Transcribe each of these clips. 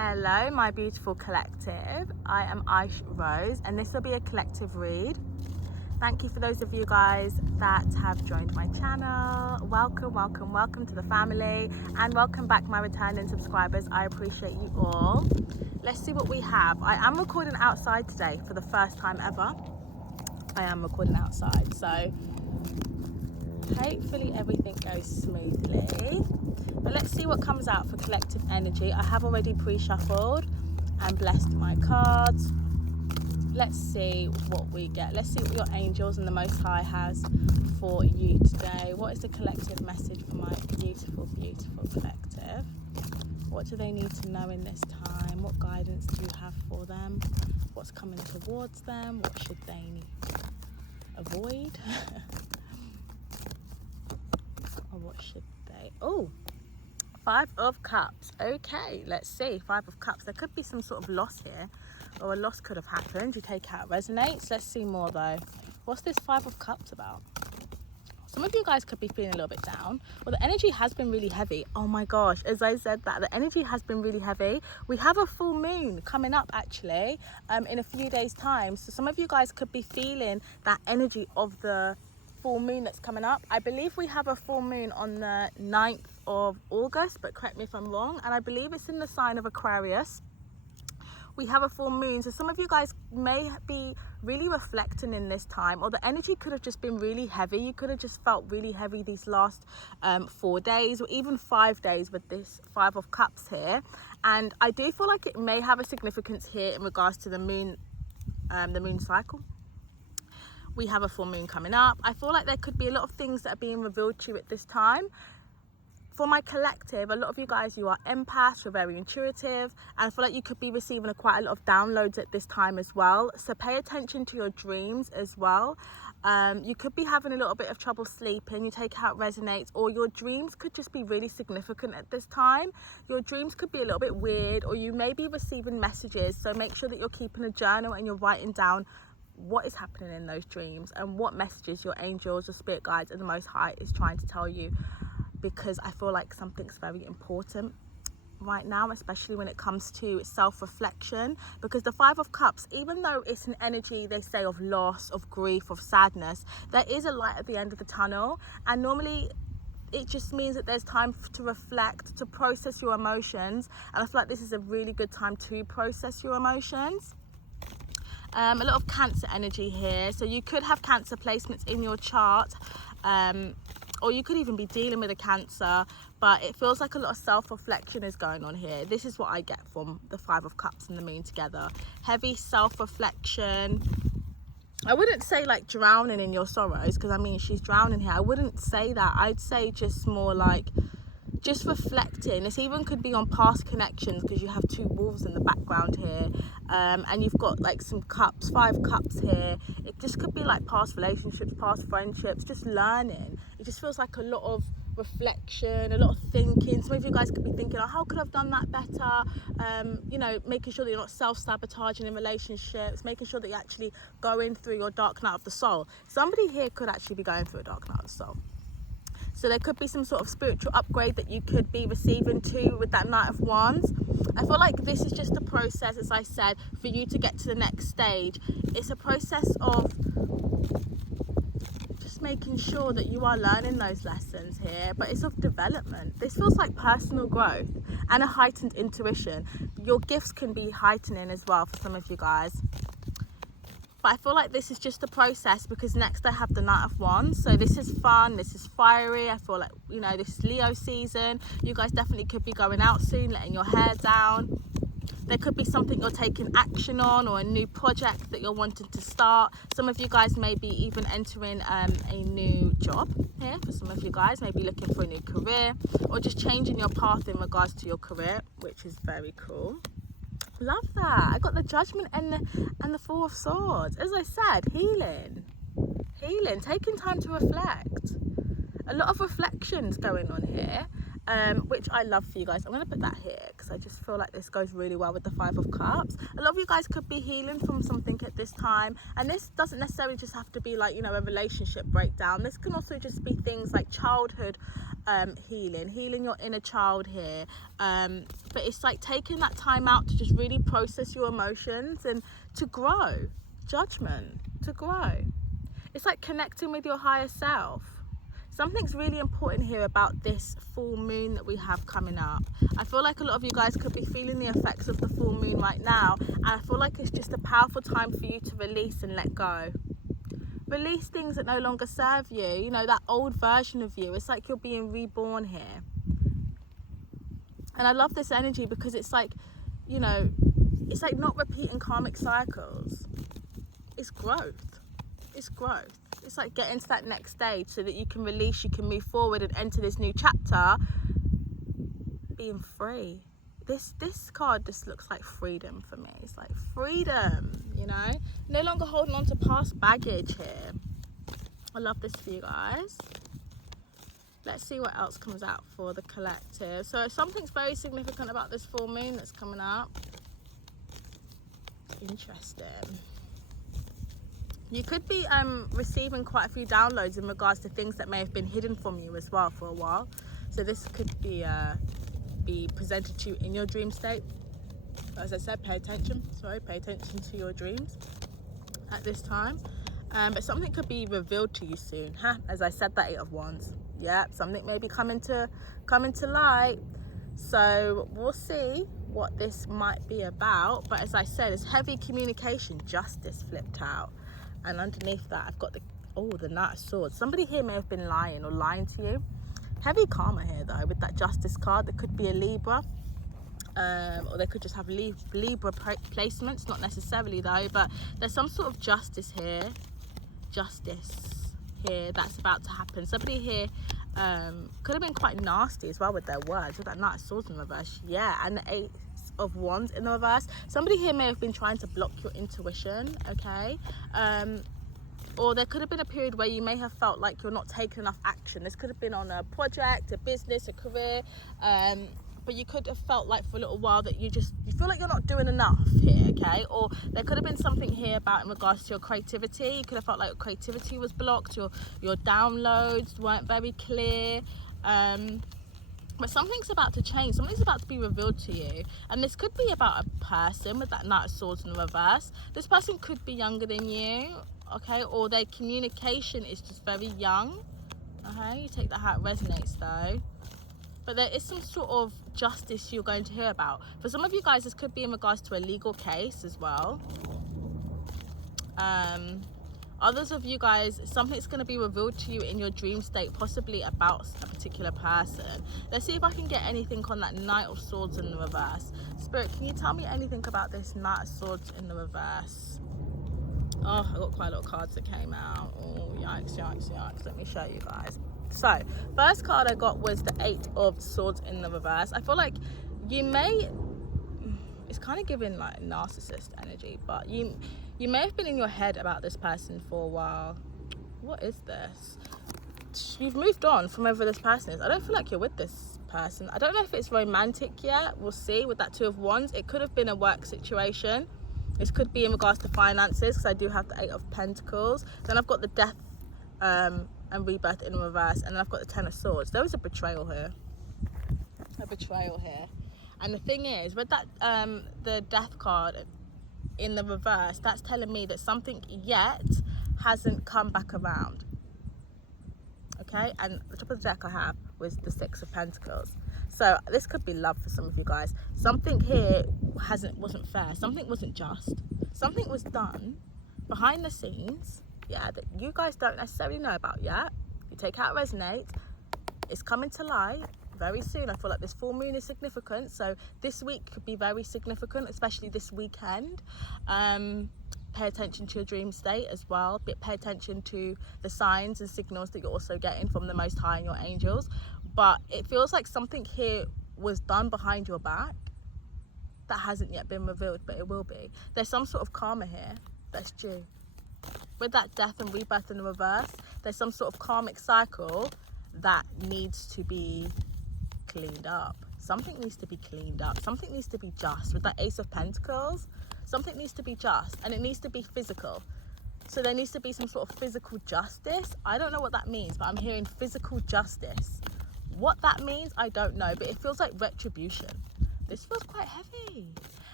Hello, my beautiful collective. I am Aish Rose, and this will be a collective read. Thank you for those of you guys that have joined my channel. Welcome to the family, and welcome back my returning subscribers. I appreciate you all. Let's see what we have. I am recording outside today for the first time ever. I am recording outside, so hopefully everything goes smoothly. But let's see what comes out for collective energy. I have already pre-shuffled and blessed my cards. Let's see what we get. Let's see what your angels and the Most High has for you today. What is the collective message for my beautiful collective? What do they need to know in this time? What guidance do you have for them? What's coming towards them? What should they need to avoid? Or what should they... Oh, Five of Cups. Okay, let's see. Five of Cups. There could be some sort of loss here, or a loss could have happened. You take out resonates. Let's see more though. What's this Five of Cups about? Some of you guys could be feeling a little bit down. Well, the energy has been really heavy. Oh my gosh, as I said that, the energy has been really heavy. We have a full moon coming up actually in a few days time. So some of you guys could be feeling that energy of the full moon that's coming up. I believe we have a full moon on the 9th of August, but correct me if I'm wrong. And I believe it's in the sign of Aquarius. We have a full moon, so some of you guys may be really reflecting in this time, or the energy could have just been really heavy. You could have just felt really heavy these last 4 days, or even 5 days with this Five of Cups here. And I do feel like it may have a significance here in regards to the moon cycle. We have a full moon coming up. I feel like there could be a lot of things that are being revealed to you at this time. For my collective, a lot of you guys, you are empaths, you're very intuitive, and I feel like you could be receiving quite a lot of downloads at this time as well. So pay attention to your dreams as well. You could be having a little bit of trouble sleeping. You take out resonates, or your dreams could just be really significant at this time. Your dreams could be a little bit weird, or you may be receiving messages. So make sure that you're keeping a journal and you're writing down what is happening in those dreams and what messages your angels, your spirit guides, and the Most High is trying to tell you, because I feel like something's very important right now, especially when it comes to self-reflection. Because the Five of Cups, even though it's an energy, they say, of loss, of grief, of sadness, there is a light at the end of the tunnel. And normally it just means that there's time to reflect, to process your emotions. And I feel like this is a really good time to process your emotions. A lot of Cancer energy here, so you could have Cancer placements in your chart, or you could even be dealing with a Cancer, but it feels like a lot of self-reflection is going on here. This is what I get from the Five of Cups and the moon together. Heavy self-reflection. I wouldn't say like drowning in your sorrows, because I mean, she's drowning here. I wouldn't say that. I'd say just more like just reflecting. This even could be on past connections, because you have two wolves in the background here, and you've got like some cups, 5 cups here. It just could be like past relationships, past friendships, just learning. It just feels like a lot of reflection, a lot of thinking. Some of you guys could be thinking, oh, how could I have done that better? You know, making sure that you're not self-sabotaging in relationships, making sure that you're actually going through your dark night of the soul. Somebody here could actually be going through a dark night of the soul. So there could be some sort of spiritual upgrade that you could be receiving too with that Knight of Wands. I feel like this is just a process, as I said, for you to get to the next stage. It's a process of just making sure that you are learning those lessons here, but it's of development. This feels like personal growth and a heightened intuition. Your gifts can be heightening as well for some of you guys. But I feel like this is just a process, because next I have the Knight of Wands. So this is fun, this is fiery. I feel like, you know, this is Leo season. You guys definitely could be going out soon, letting your hair down. There could be something you're taking action on, or a new project that you're wanting to start. Some of you guys may be even entering a new job here. For some of you guys, maybe looking for a new career, or just changing your path in regards to your career, which is very cool. Love that. I got the Judgment and the Four of Swords. As I said, healing, taking time to reflect. A lot of reflections going on here, which I love for you guys. I'm going to put that here because I just feel like this goes really well with the Five of Cups. A lot of you guys could be healing from something at this time, and this doesn't necessarily just have to be like, you know, a relationship breakdown. This can also just be things like childhood healing your inner child here, but it's like taking that time out to just really process your emotions and to grow. Judgment, to grow. It's like connecting with your higher self. Something's really important here about this full moon that we have coming up. I feel like a lot of you guys could be feeling the effects of the full moon right now, and I feel like it's just a powerful time for you to release and let go. Release things that no longer serve you, you know, that old version of you. It's like you're being reborn here. And I love this energy because it's like, you know, it's like not repeating karmic cycles. It's growth. It's growth. It's like getting to that next stage so that you can release, you can move forward and enter this new chapter being free. This card just looks like freedom for me. It's like freedom, you know? No longer holding on to past baggage here. I love this for you guys. Let's see what else comes out for the collective. So something's very significant about this full moon that's coming up. Interesting. You could be receiving quite a few downloads in regards to things that may have been hidden from you as well for a while. So this could be presented to you in your dream state. As I said, pay attention to your dreams at this time. But something could be revealed to you soon. As I said, that 8 of Wands. Yeah, something may be coming to light. So we'll see what this might be about. But as I said, it's heavy communication, justice flipped out. And underneath that, I've got the Knight of Swords. Somebody here may have been lying to you. Heavy karma here, though, with that Justice card. There could be a Libra, or they could just have Libra placements. Not necessarily, though, but there's some sort of justice here. That's about to happen. Somebody here could have been quite nasty as well with their words. With that Knight of Swords in reverse, yeah, and the 8 of Wands in the reverse. Somebody here may have been trying to block your intuition, okay? Or there could have been a period where you may have felt like you're not taking enough action. This could have been on a project, a business, a career, but you could have felt like for a little while that you feel like you're not doing enough here, okay? Or there could have been something here about in regards to your creativity. You could have felt like your creativity was blocked, your downloads weren't very clear. But something's about to change. Something's about to be revealed to you. And this could be about a person with that Knight of Swords in the reverse. This person could be younger than you, okay? Or their communication is just very young. Okay, you take that how it resonates though. But there is some sort of justice you're going to hear about. For some of you guys, this could be in regards to a legal case as well. Others of you guys, something's going to be revealed to you in your dream state, possibly about a particular person. Let's see if I can get anything on that Knight of Swords in the reverse. Spirit, can you tell me anything about this Knight of Swords in the reverse? Oh, I got quite a lot of cards that came out. Oh, yikes. Let me show you guys. So, first card I got was the 8 of Swords in the reverse. I feel like you may... It's kind of giving like narcissist energy, but you may have been in your head about this person for a while. What is this? You've moved on from whoever this person is. I don't feel like you're with this person. I don't know if it's romantic yet. We'll see with that 2 of Wands. It could have been a work situation. This could be in regards to finances, because I do have the 8 of Pentacles. Then I've got the Death and Rebirth in reverse, and then I've got the 10 of Swords. There was a betrayal here. And the thing is, with that the Death card in the reverse, that's telling me that something yet hasn't come back around. Okay, and the top of the deck I have was the 6 of Pentacles. So this could be love for some of you guys. Something here wasn't fair. Something wasn't just. Something was done behind the scenes, yeah, that you guys don't necessarily know about yet. You take how it resonates. It's coming to light very soon. I feel like this full moon is significant, so this week could be very significant, especially this weekend. Pay attention to your dream state as well. Pay attention to the signs and signals that you're also getting from the Most High and your angels. But it feels like something here was done behind your back that hasn't yet been revealed, but it will be. There's some sort of karma here that's due. With that Death and Rebirth in the reverse, there's some sort of karmic cycle that needs to be cleaned up. Something needs to be cleaned up. Something needs to be just. With that Ace of Pentacles, something needs to be just, and it needs to be physical. So there needs to be some sort of physical justice. I don't know what that means, but I'm hearing physical justice What that means, I don't know, but it feels like retribution. This feels quite heavy.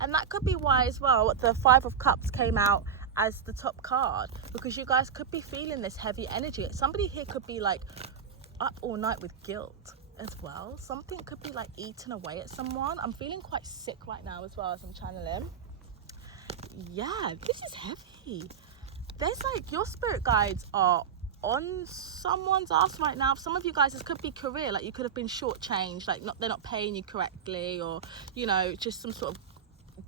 And that could be why as well the 5 of Cups came out as the top card, because you guys could be feeling this heavy energy. Somebody here could be like up all night with guilt as well. Something could be like eating away at someone. I'm feeling quite sick right now as well as I'm channeling. Yeah, this is heavy. There's like, your spirit guides are on someone's ass right now. For some of you guys, this could be career, like you could have been shortchanged, like they're not paying you correctly, or you know, just some sort of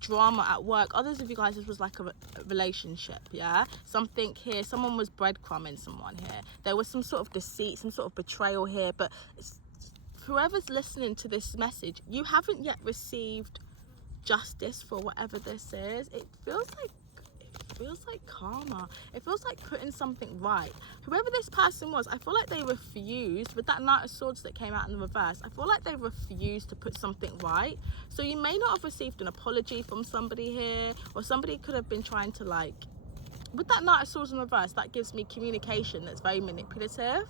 drama at work. Others of you guys, this was like a relationship, yeah? Something here, someone was breadcrumbing someone here. There was some sort of deceit, some sort of betrayal here, but whoever's listening to this message, you haven't yet received justice for whatever this is. It feels like karma. It feels like putting something right. Whoever this person was, I feel like they refused, with that Knight of Swords that came out in the reverse, I feel like they refused to put something right. So you may not have received an apology from somebody here, or somebody could have been trying to, like, with that Knight of Swords in reverse, that gives me communication that's very manipulative.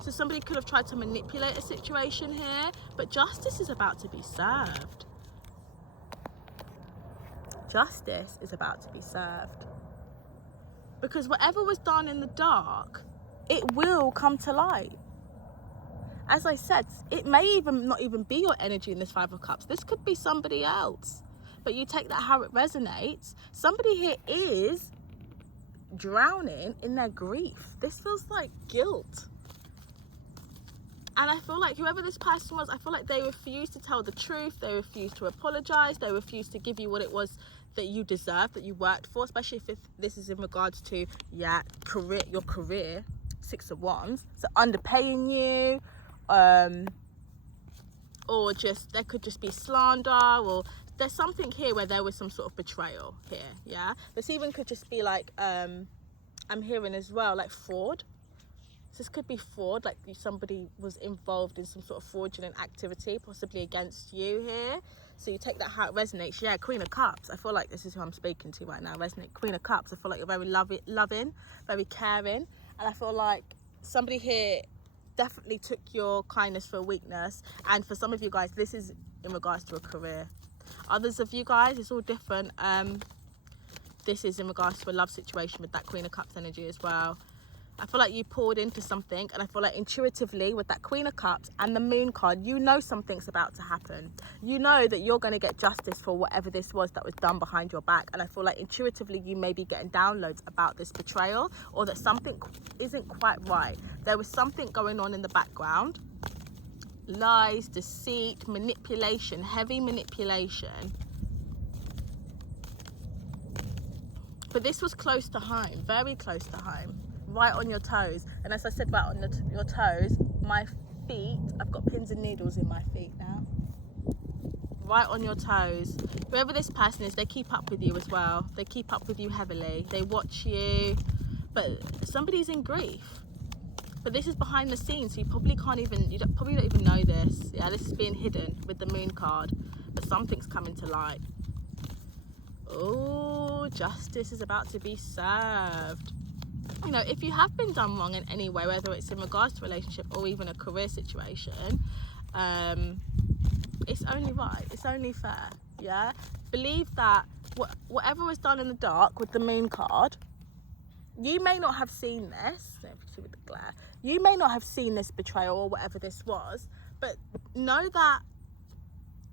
So somebody could have tried to manipulate a situation here, but justice is about to be served. Justice is about to be served, because whatever was done in the dark, it will come to light. As I said, it may even not even be your energy in this 5 of Cups. This could be somebody else, but you take that how it resonates. Somebody here is drowning in their grief. This feels like guilt. And I feel like whoever this person was, I feel like they refused to tell the truth. They refused to apologize. They refused to give you what it was that you deserve, that you worked for, especially if this is in regards to, yeah, your career, 6 of Wands. So underpaying you, or just, there could just be slander, or there's something here where there was some sort of betrayal here, yeah? This even could just be like, I'm hearing as well, like fraud. So this could be fraud, like somebody was involved in some sort of fraudulent activity, possibly against you here. So you take that how it resonates. Yeah, Queen of Cups. I feel like this is who I'm speaking to right now. Resonate. Queen of Cups. I feel like you're very loving, very caring. And I feel like somebody here definitely took your kindness for a weakness. And for some of you guys, this is in regards to a career. Others of you guys, it's all different. This is in regards to a love situation with that Queen of Cups energy as well. I feel like you poured into something, and I feel like intuitively with that Queen of Cups and the Moon card, you know something's about to happen. You know that you're going to get justice for whatever this was that was done behind your back. And I feel like intuitively you may be getting downloads about this betrayal, or that something isn't quite right. There was something going on in the background. Lies, deceit, manipulation, heavy manipulation. But this was close to home, very close to home. Right on your toes. And as I said, right on your toes, my feet, I've got pins and needles in my feet now. Right on your toes. Whoever this person is, they keep up with you as well. They keep up with you heavily. They watch you. But somebody's in grief. But this is behind the scenes, so you probably can't even, probably don't even know this. Yeah, this is being hidden with the Moon card. But something's coming to light. Oh, justice is about to be served. You know, if you have been done wrong in any way, whether it's in regards to a relationship or even a career situation, it's only right, it's only fair, yeah? Believe that whatever was done in the dark with the Moon card, you may not have seen this, with the glare, you may not have seen this betrayal or whatever this was, but know that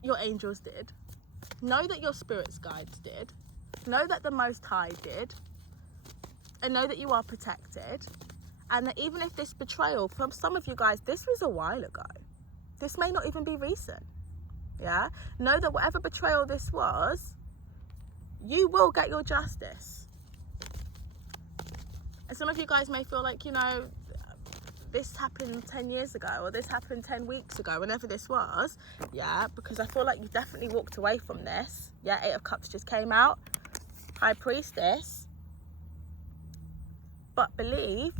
your angels did, know that your spirit's guides did, know that the Most High did, and know that you are protected. And that even if this betrayal, from some of you guys, this was a while ago. This may not even be recent. Yeah? Know that whatever betrayal this was, you will get your justice. And some of you guys may feel like, you know, this happened 10 years ago, or this happened 10 weeks ago, whenever this was. Yeah, because I feel like you definitely walked away from this. Yeah, 8 of Cups just came out. High Priestess. But believe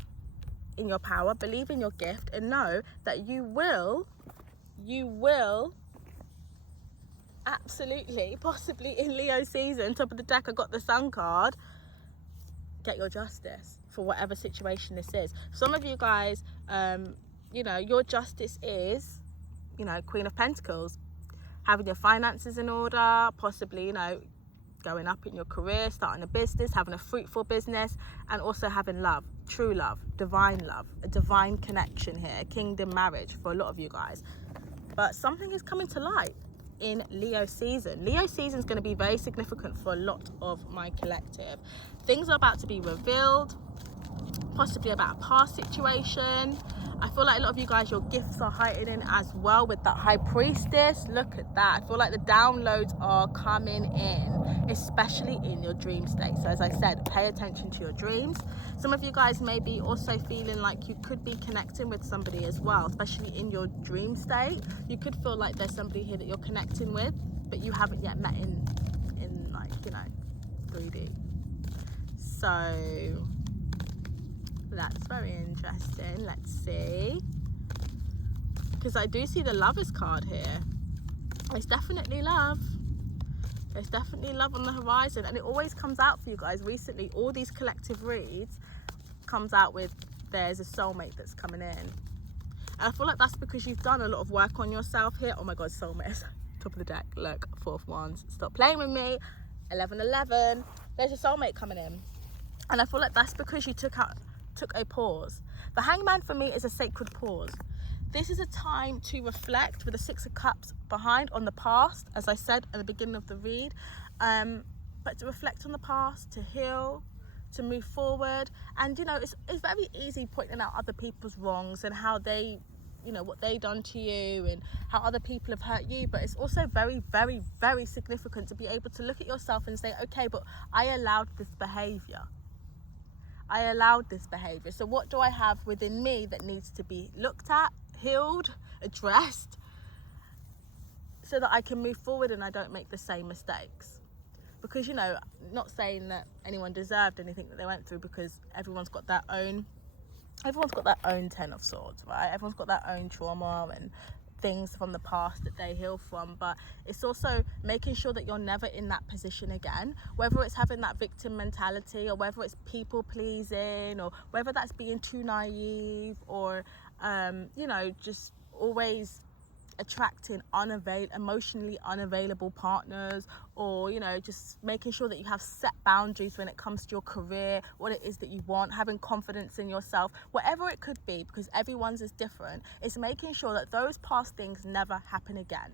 in your power, believe in your gift, and know that you will absolutely, possibly in Leo season, top of the deck I got the Sun card, get your justice for whatever situation this is. Some of you guys you know, your justice is, you know, Queen of Pentacles, having your finances in order, possibly, you know, going up in your career, starting a business, having a fruitful business, and also having love, true love, a divine connection here, a kingdom marriage for a lot of you guys. But something is coming to light in Leo season. Leo season is going to be very significant for a lot of my collective. Things are about to be revealed, possibly about a past situation. I feel like a lot of you guys, your gifts are heightening as well with that High Priestess. Look at that. I feel like the downloads are coming in, especially in your dream state. So as I said, pay attention to your dreams. Some of you guys may be also feeling like you could be connecting with somebody as well, especially in your dream state. You could feel like there's somebody here that you're connecting with, but you haven't yet met in like, you know, 3D. So that's very interesting. Let's see, because I do see the Lovers card here. There's definitely love. There's definitely love on the horizon, and it always comes out for you guys. Recently, all these collective reads comes out with there's a soulmate that's coming in, and I feel like that's because you've done a lot of work on yourself here. Oh my god, soulmates. Top of the deck, look, 4 of Wands. Stop playing with me. 11. There's a soulmate coming in, and I feel like that's because you took a pause. The Hangman for me is a sacred pause. This is a time to reflect with the 6 of Cups behind on the past, as I said at the beginning of the read, but to reflect on the past, to heal, to move forward. And you know, it's very easy pointing out other people's wrongs and how they, you know, what they done to you and how other people have hurt you, but it's also very, very, very significant to be able to look at yourself and say, okay, but I allowed this behavior. So what do I have within me that needs to be looked at, healed, addressed, so that I can move forward and I don't make the same mistakes? Because, you know, not saying that anyone deserved anything that they went through, because everyone's got their own 10 of Swords, right? Everyone's got their own trauma and things from the past that they heal from, but it's also making sure that you're never in that position again, whether it's having that victim mentality, or whether it's people pleasing, or whether that's being too naive, or you know, just always attracting emotionally unavailable partners, or you know, just making sure that you have set boundaries when it comes to your career, what it is that you want, having confidence in yourself, whatever it could be, because everyone's is different. It's making sure that those past things never happen again,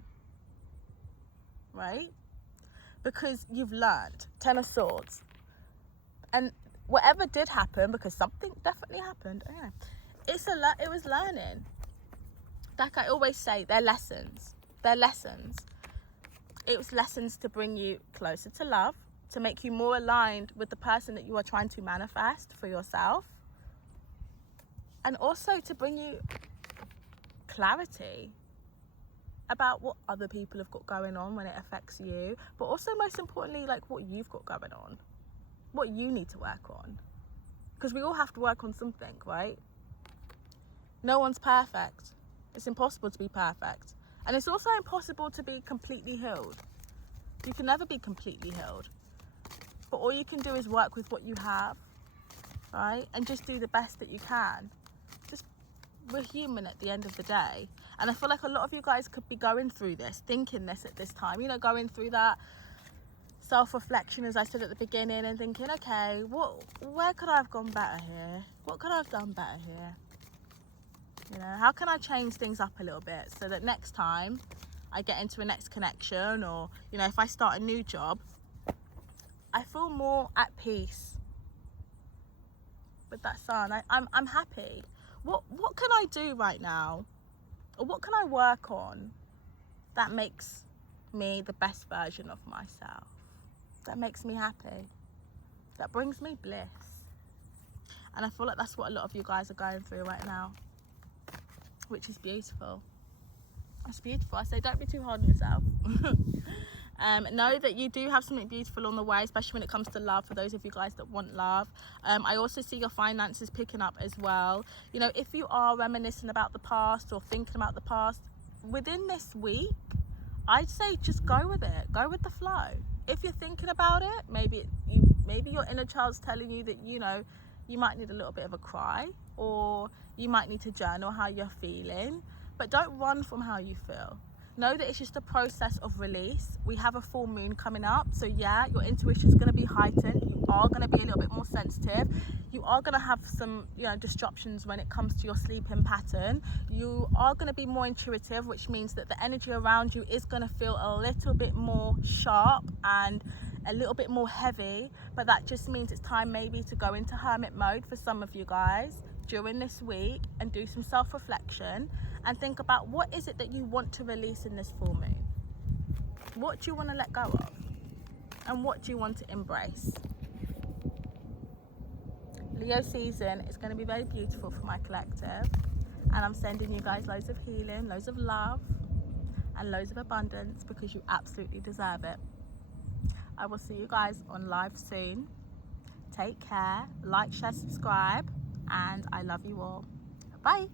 right? Because you've learned. 10 of Swords, and whatever did happen, because something definitely happened, yeah, it was learning. Like I always say, they're lessons. It was lessons to bring you closer to love, to make you more aligned with the person that you are trying to manifest for yourself, and also to bring you clarity about what other people have got going on when it affects you, but also most importantly, like what you've got going on, what you need to work on, because we all have to work on something, right? No one's perfect. It's impossible to be perfect. And it's also impossible to be completely healed. You can never be completely healed. But all you can do is work with what you have, right? And just do the best that you can. We're human at the end of the day. And I feel like a lot of you guys could be going through this, thinking this at this time, you know, going through that self-reflection, as I said at the beginning, and thinking, okay, where could I have gone better here? What could I have done better here? You know, how can I change things up a little bit so that next time I get into a next connection, or, you know, if I start a new job, I feel more at peace with that Sun. I'm happy. What can I do right now, or what can I work on that makes me the best version of myself, that makes me happy, that brings me bliss? And I feel like that's what a lot of you guys are going through right now, which is beautiful. It's beautiful. I say, don't be too hard on yourself. Know that you do have something beautiful on the way, especially when it comes to love, for those of you guys that want love. I also see your finances picking up as well. You know, if you are reminiscing about the past or thinking about the past, within this week, I'd say just go with it. Go with the flow. If you're thinking about it, maybe your inner child's telling you that, you know, you might need a little bit of a cry, or you might need to journal how you're feeling, but don't run from how you feel. Know that it's just a process of release. We have a full moon coming up, so yeah, your intuition is going to be heightened. You are going to be a little bit more sensitive. You are going to have some, disruptions when it comes to your sleeping pattern. You are going to be more intuitive, which means that the energy around you is going to feel a little bit more sharp and a little bit more heavy, but that just means it's time maybe to go into hermit mode for some of you guys during this week and do some self-reflection and think about what is it that you want to release in this full moon. What do you want to let go of, and what do you want to embrace? Leo season is going to be very beautiful for my collective, and I'm sending you guys loads of healing, loads of love, and loads of abundance, because you absolutely deserve it. I will see you guys on live soon. Take care, like, share, subscribe, and I love you all. Bye.